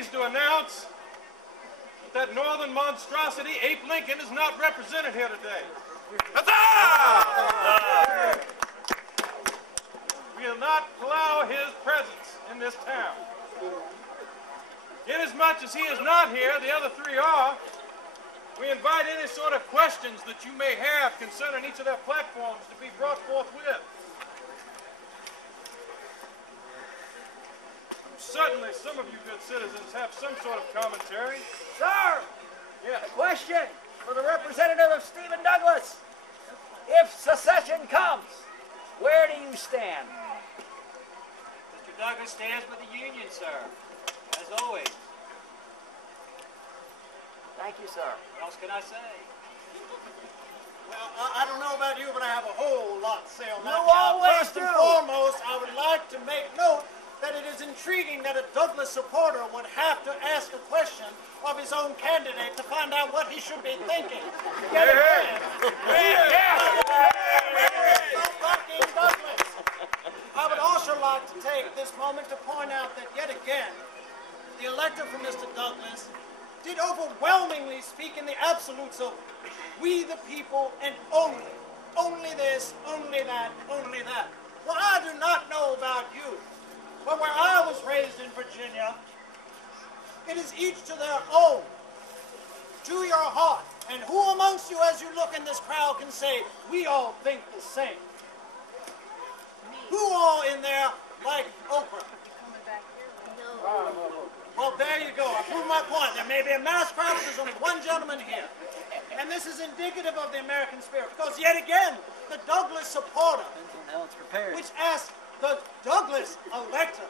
pleased to announce that northern monstrosity, Abe Lincoln, is not represented here today. Huzzah! We will not allow his presence in this town. Inasmuch as he is not here, the other three are, we invite any sort of questions that you may have concerning each of their platforms to be brought forthwith. Certainly, some of you good citizens have some sort of commentary. Sir! Yes. A question for the representative of Stephen Douglas. If secession comes, where do you stand? Mr. Douglas stands with the Union, sir, as always. Thank you, sir. What else can I say? Well, I don't know about you, but I have a whole lot to say on that. You always First do. and foremost, I would like to make note that it is intriguing that a Douglas supporter would have to ask a question of his own candidate to find out what he should be thinking. Yet again, fucking Douglas. I would also like to take this moment to point out that yet again, the elector for Mr. Douglas did overwhelmingly speak in the absolutes of we the people and only this, only that, only that. Well, I do not know about you, but where I was raised in Virginia, it is each to their own, to your heart. And who amongst you as you look in this crowd can say, we all think the same? Who all in there like Oprah? Well, there you go. I prove my point. There may be a mass crowd, but there's only one gentleman here. And this is indicative of the American spirit, because yet again, the Douglas supporter, which asks the Douglas elector,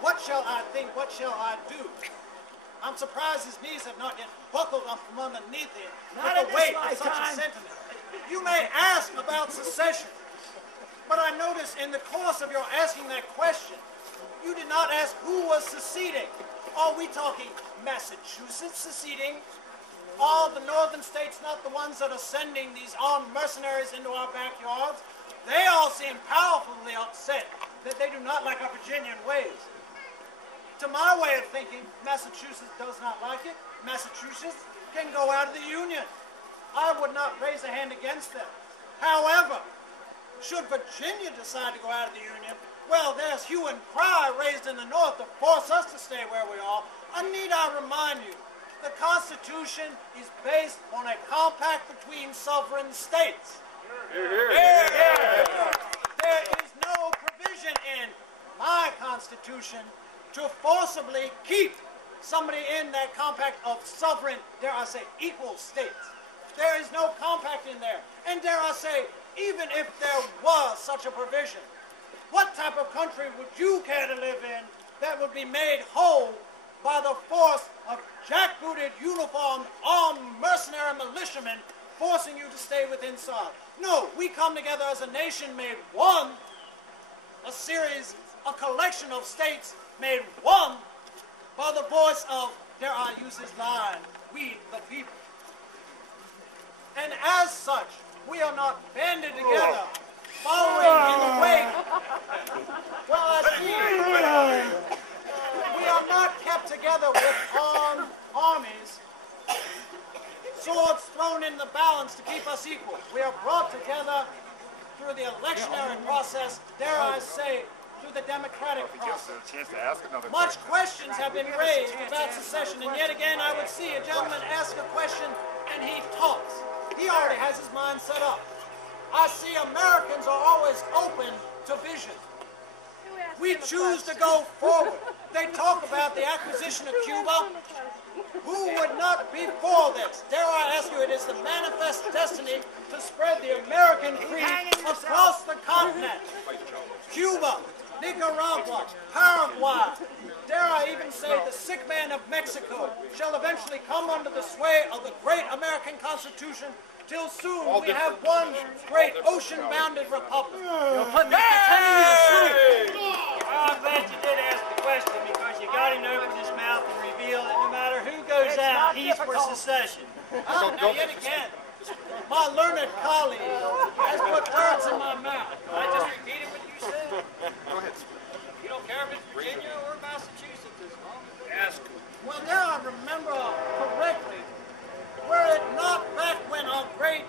what shall I think, what shall I do? I'm surprised his knees have not yet buckled up from underneath him with the weight of such a sentiment. You may ask about secession, but I notice in the course of your asking that question, you did not ask who was seceding. Are we talking Massachusetts seceding? Are the northern states not the ones that are sending these armed mercenaries into our backyards? They all seem powerfully upset that they do not like our Virginian ways. To my way of thinking, Massachusetts does not like it. Massachusetts can go out of the Union. I would not raise a hand against them. However, should Virginia decide to go out of the Union, well, there's hue and cry raised in the North to force us to stay where we are. And need I remind you, the Constitution is based on a compact between sovereign states. There is no provision in my Constitution to forcibly keep somebody in that compact of sovereign, dare I say, equal states. There is no compact in there. And dare I say, even if there was such a provision, what type of country would you care to live in that would be made whole by the force of jackbooted, uniformed, armed mercenary militiamen forcing you to stay within inside? No, we come together as a nation made one, a collection of states made one by the voice of, dare I use this line, we the people. And as such, we are not banded together, following in the wake. Well, we are not kept together with armed armies, swords thrown in the balance to keep us equal. We are brought together through the electionary process, dare I say, through the democratic process. Much questions have been raised about secession, and yet again I would see a gentleman ask a question and he talks. He already has his mind set up. I see Americans are always open to vision. We choose to go forward. They talk about the acquisition of Cuba. Who would not be for this? Dare I ask you, it is the manifest destiny to spread the American creed across the continent. Cuba, Nicaragua, Paraguay, dare I even say the sick man of Mexico shall eventually come under the sway of the great American Constitution. Till soon we have one great ocean-bounded republic. You'll put Mr. Kennedy to sleep. Oh, I'm glad you did ask the question, because you got him to open his mouth and reveal that no matter who goes out, he's for secession. Now yet again, my learned colleague has put words in my mouth. I just repeated what you said. Go ahead. You don't care if it's Virginia or Massachusetts as long as ask. Well, now I remember correctly, were it not back when our great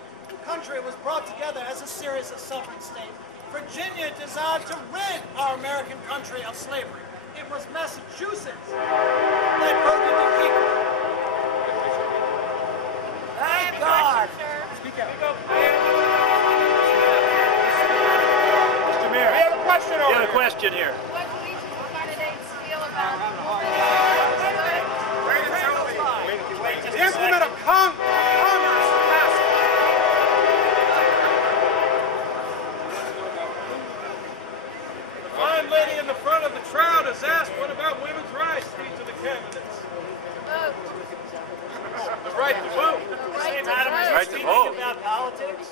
country was brought together as a series of sovereign states, Virginia desired to rid our American country of slavery. It was Massachusetts that voted to keep it. Thank God. Speak up. Mr. Mayor, we have a question over here. You have a question here. What do each of the candidates feel about The implement of commerce task. The fine lady in the front of the crowd has asked, what about women's rights to each of the candidates? vote? The right to vote. Say, madam, is Right you to speaking vote. about politics?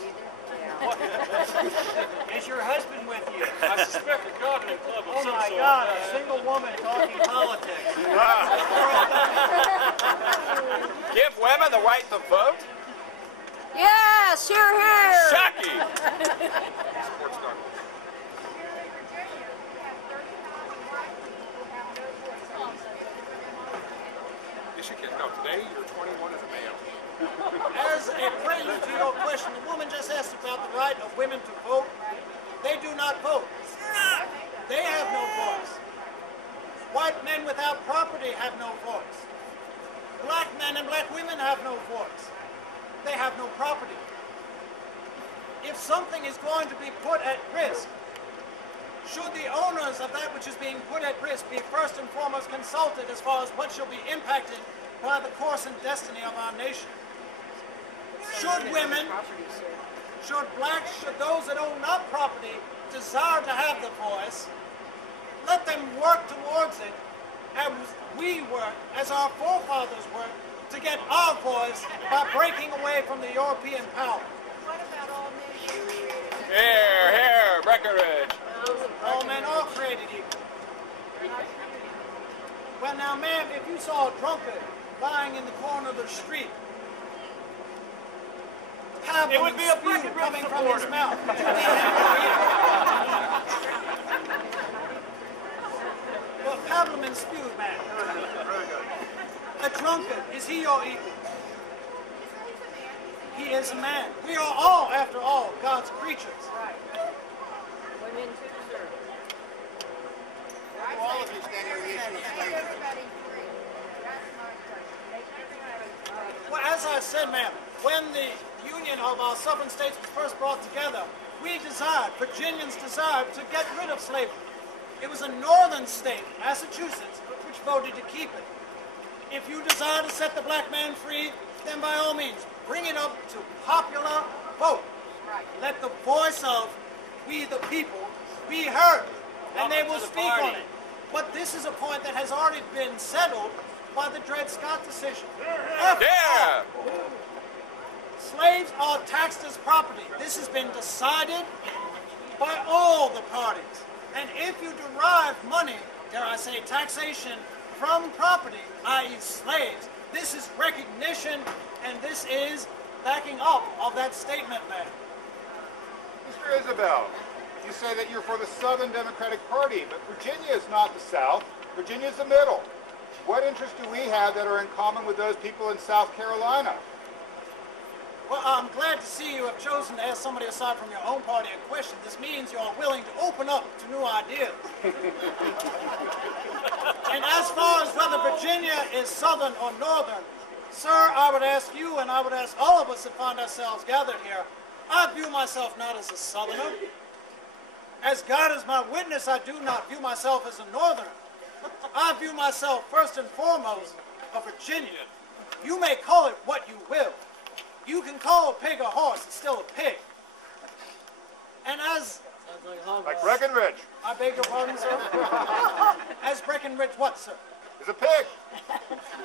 Is your husband with you? I suspect a gardening club of Oh some my sort. God, a single woman talking politics. Give women the right to vote? Yes, you're here. Shocking! Yes, you can. No, today you're 21 as a male. As a prelude to your question, the woman just asked about the right of women to vote. They do not vote. They have no voice. White men without property have no voice. Black men and black women have no voice. They have no property. If something is going to be put at risk, should the owners of that which is being put at risk be first and foremost consulted as far as what shall be impacted by the course and destiny of our nation? Should women, should blacks, should those that own not property desire to have the voice, let them work towards it as we work, as our forefathers worked, to get our voice by breaking away from the European power. What about all men being created? Here, Breckenridge. All men are created equal. Well now, ma'am, if you saw a drunkard lying in the corner of the street, It would be a spew Breckenridge coming from his supporter. mouth. Well, pablum and spew, ma'am. A drunkard, is he your equal? He is a man. We are all, after all, God's creatures. Women too, sir. All of you stand here the issue of slavery. Everybody free. That's my question. Well, as I said, ma'am, when the union of our southern states was first brought together, we desired, Virginians desired, to get rid of slavery. It was a northern state, Massachusetts, which voted to keep it. If you desire to set the black man free, then by all means, bring it up to popular vote. Let the voice of we the people be heard, and they will speak on it. But this is a point that has already been settled by the Dred Scott decision. Yeah! Slaves are taxed as property. This has been decided by all the parties. And if you derive money, dare I say taxation, from property, i.e. slaves, this is recognition, and this is backing up of that statement, man. Mr. Isabel, you say that you're for the Southern Democratic Party, but Virginia is not the South. Virginia is the middle. What interests do we have that are in common with those people in South Carolina? Well, I'm glad to see you have chosen to ask somebody aside from your own party a question. This means you're willing to open up to new ideas. And as far as whether Virginia is Southern or Northern, sir, I would ask you and I would ask all of us that find ourselves gathered here, I view myself not as a Southerner. As God is my witness, I do not view myself as a Northerner. I view myself first and foremost a Virginian. You may call it what you will. You can call a pig a horse, it's still a pig. And as... Like Breckenridge I beg your pardon, sir? As Breckenridge what, sir? is a pig.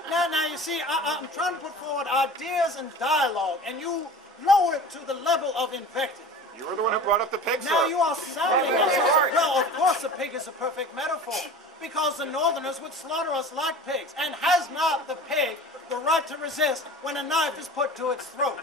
Now, you see, I'm trying to put forward ideas and dialogue, and you lower it to the level of invective. You were the one who brought up the pig, Now sir. you are sounding as if, well, of course a pig is a perfect metaphor, because the Northerners would slaughter us like pigs, and has not the pig the right to resist when a knife is put to its throat?